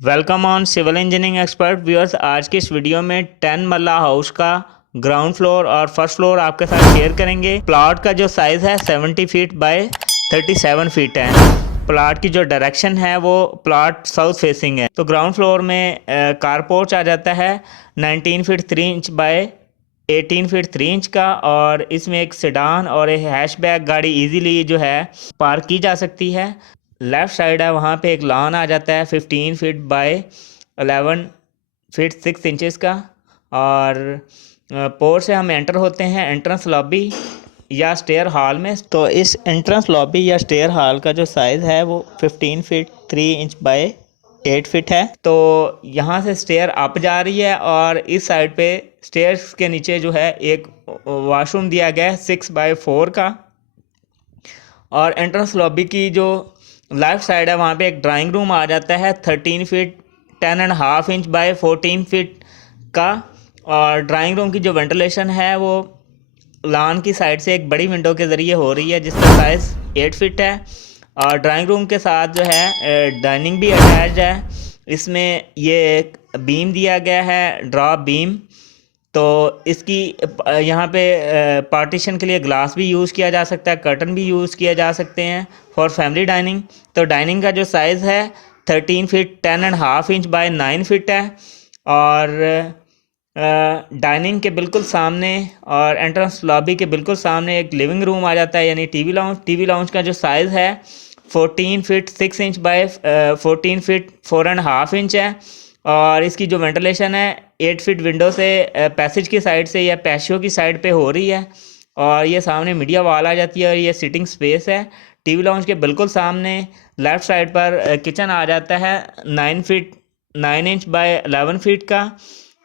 Welcome on civil engineering expert viewers. आज की इस वीडियो में 10 मरला हाउस का ग्राउंड फ्लोर और फर्स्ट फ्लोर आपके साथ शेयर करेंगे। प्लॉट का जो साइज़ है 70 फीट बाय 37 फीट है। प्लॉट की जो डायरेक्शन है वो प्लॉट साउथ फेसिंग है। तो ग्राउंड फ्लोर में कार पोर्च आ जाता है 19 feet 3 inch by 18 feet 3 inch का, और इसमें एक सेडान और एक हैचबैक गाड़ी इजीली जो है पार्क की जा सकती है। लेफ़्ट साइड है, वहाँ पे एक लॉन आ जाता है 15 फीट बाय 11 फीट 6 इंचज़ का। और पोर्च से हम एंटर होते हैं एंट्रेंस लॉबी या स्टेयर हॉल में। तो इस एंट्रेंस लॉबी या स्टेयर हॉल का जो साइज़ है वो 15 फीट 3 इंच बाय 8 फीट है। तो यहाँ से स्टेयर अप जा रही है और इस साइड पे स्टेयर्स के नीचे जो है एक वॉशरूम दिया गया है 6 बाय 4 का। और एंट्रेंस लॉबी की जो लेफ्ट साइड है वहाँ पे एक ड्राइंग रूम आ जाता है 13 फीट 10.5 इंच बाय 14 फीट का। और ड्राइंग रूम की जो वेंटिलेशन है वो लॉन की साइड से एक बड़ी विंडो के ज़रिए हो रही है जिसका साइज़ 8 फीट है। और ड्राइंग रूम के साथ जो है डाइनिंग भी अटैच्ड है। इसमें ये एक बीम दिया गया है, ड्रॉप बीम। तो इसकी यहाँ पे पार्टीशन के लिए ग्लास भी यूज़ किया जा सकता है, कर्टन भी यूज़ किया जा सकते हैं फॉर फैमिली डाइनिंग। तो डाइनिंग का जो साइज़ है 13 फीट 10.5 इंच बाय 9 फीट है। और डाइनिंग के बिल्कुल सामने और एंट्रेंस लॉबी के बिल्कुल सामने एक लिविंग रूम आ जाता है यानी टीवी लाउंज। टीवी लाउंज का जो साइज़ है 14 feet 6 inch by 14 feet 4.5 inch है। और इसकी जो वेंटिलेशन है 8 फीट विंडो से पैसेज की साइड से या पैशियो की साइड पे हो रही है। और ये सामने मीडिया वॉल आ जाती है और ये सिटिंग स्पेस है। टीवी लाउंज के बिल्कुल सामने लेफ़्ट साइड पर किचन आ जाता है 9 फीट 9 इंच बाय 11 फीट का।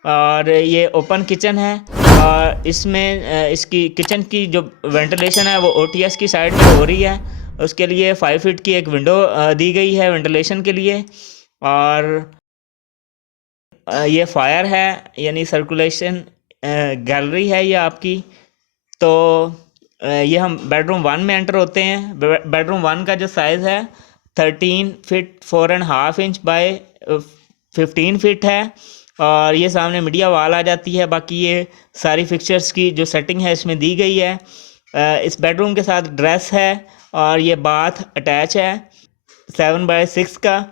और ये ओपन किचन है और इसमें इसकी किचन की जो वेंटिलेशन है वो ओटीएस की साइड पे हो रही है। उसके लिए 5 फीट की एक विंडो दी गई है वेंटिलेशन के लिए। और ये फायर है यानी सर्कुलेशन गैलरी है ये आपकी। तो ये हम बेडरूम 1 में एंटर होते हैं। बेडरूम 1 का जो साइज़ है 13 फीट 4.5 इंच बाय 15 फीट है। और ये सामने मीडिया वॉल आ जाती है। बाकी ये सारी फिक्चर्स की जो सेटिंग है इसमें दी गई है। इस बेडरूम के साथ ड्रेस है और ये बाथ अटैच है 7 बाय 6 का।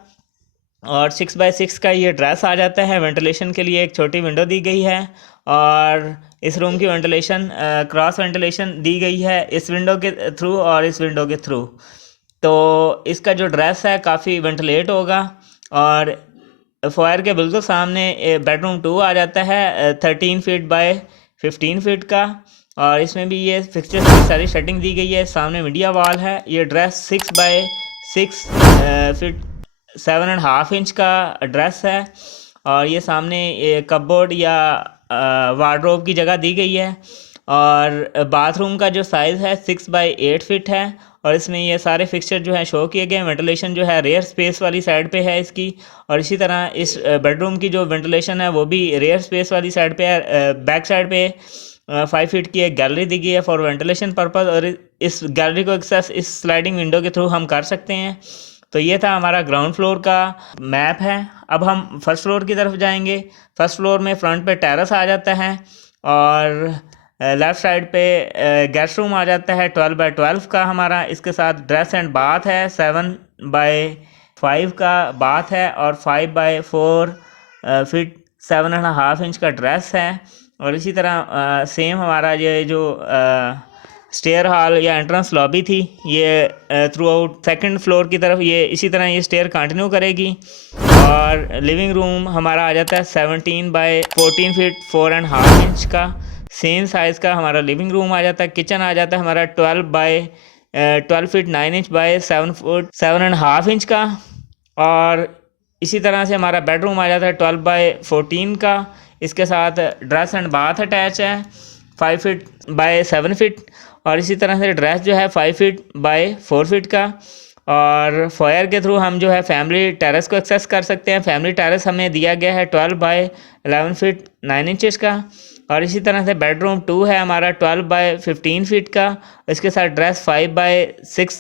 और 6 बाय 6 का ये ड्रेस आ जाता है। वेंटिलेशन के लिए एक छोटी विंडो दी गई है और इस रूम की वेंटिलेशन क्रॉस वेंटिलेशन दी गई है इस विंडो के थ्रू और इस विंडो के थ्रू। तो इसका जो ड्रेस है काफ़ी वेंटिलेट होगा। और फायर के बिल्कुल सामने बेडरूम 2 आ जाता है 13 फीट बाय 15 फीट का। और इसमें भी ये फिक्चर्स की सारी सेटिंग दी गई है। सामने मीडिया वॉल है। ये ड्रेस 6 बाय 6 फीट 7.5 इंच का ड्रेस है। और ये सामने कपबोर्ड या वार्डरोब की जगह दी गई है। और बाथरूम का जो साइज़ है 6 बाय 8 फीट है। और इसमें ये सारे फिक्सचर जो है शो किए गए। वेंटिलेशन जो है रेयर स्पेस वाली साइड पे है इसकी। और इसी तरह इस बेडरूम की जो वेंटिलेशन है वो भी रेयर स्पेस वाली साइड पे है। बैक साइड पे 5 फीट की एक गैलरी दी गई है फॉर वेंटिलेशन पर्पज़। और इस गैलरी को एक्सेस इस स्लाइडिंग विंडो के थ्रू हम कर सकते हैं। तो ये था हमारा ग्राउंड फ्लोर का मैप है। अब हम फर्स्ट फ्लोर की तरफ जाएंगे। फर्स्ट फ्लोर में फ्रंट पे टेरेस आ जाता है और लेफ़्ट साइड पे गेस्ट रूम आ जाता है 12 बाय 12 का हमारा। इसके साथ ड्रेस एंड बाथ है 7 बाय 5 का बाथ है और 5 बाय 4 फीट 7.5 इंच का ड्रेस है। और इसी तरह सेम हमारा ये जो स्टेयर हॉल या एंट्रेंस लॉबी थी ये थ्रू आउट सेकेंड फ्लोर की तरफ ये इसी तरह ये स्टेयर कंटिन्यू करेगी। और लिविंग रूम हमारा आ जाता है 17 बाय 14 फीट 4.5 इंच का। सेम साइज़ का हमारा लिविंग रूम आ जाता है। किचन आ जाता है हमारा 12 feet 9 inch by 7 foot 7.5 inch का। और इसी तरह से हमारा बेडरूम आ जाता है 12 बाय 14 का। इसके साथ ड्रेस एंड बाथ अटैच है 5 फीट बाय 7 फीट। और इसी तरह से ड्रेस जो है 5 फीट बाय 4 फीट का। और फायर के थ्रू हम जो है फैमिली टेरेस को एक्सेस कर सकते हैं। फैमिली टेरेस हमें दिया गया है 12 बाय 11 फीट 9 इंचज़ का। और इसी तरह से बेडरूम 2 है हमारा 12 बाय 15 फीट का। इसके साथ ड्रेस 5 बाय 6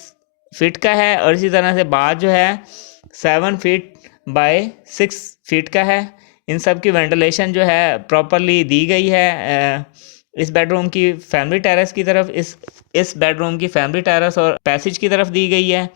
फीट का है। और इसी तरह से बाथ जो है 7 फीट बाय 6 फीट का है। इन सब की वेंटिलेशन जो है प्रॉपरली दी गई है। इस बेडरूम की फैमिली टेरेस की तरफ, इस बेडरूम की फैमिली टेरेस और पैसेज की तरफ दी गई है।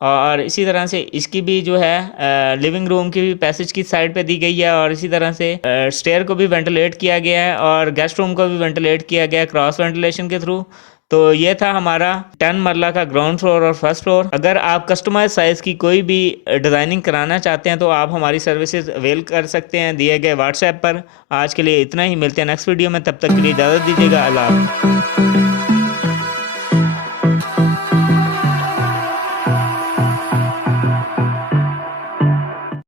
और इसी तरह से इसकी भी जो है लिविंग रूम की भी पैसेज की साइड पे दी गई है। और इसी तरह से स्टेयर को भी वेंटिलेट किया गया है और गेस्ट रूम को भी वेंटिलेट किया गया है क्रॉस वेंटिलेशन के थ्रू। तो ये था हमारा 10 मरला का ग्राउंड फ्लोर और फर्स्ट फ्लोर। अगर आप कस्टमाइज साइज़ की कोई भी डिज़ाइनिंग कराना चाहते हैं तो आप हमारी सर्विसेज अवेल कर सकते हैं दिए गए व्हाट्सएप पर। आज के लिए इतना ही, मिलते हैं नेक्स्ट वीडियो में, तब तक के लिए इजाज़त दीजिएगा। अल्लाह हाफ़िज़।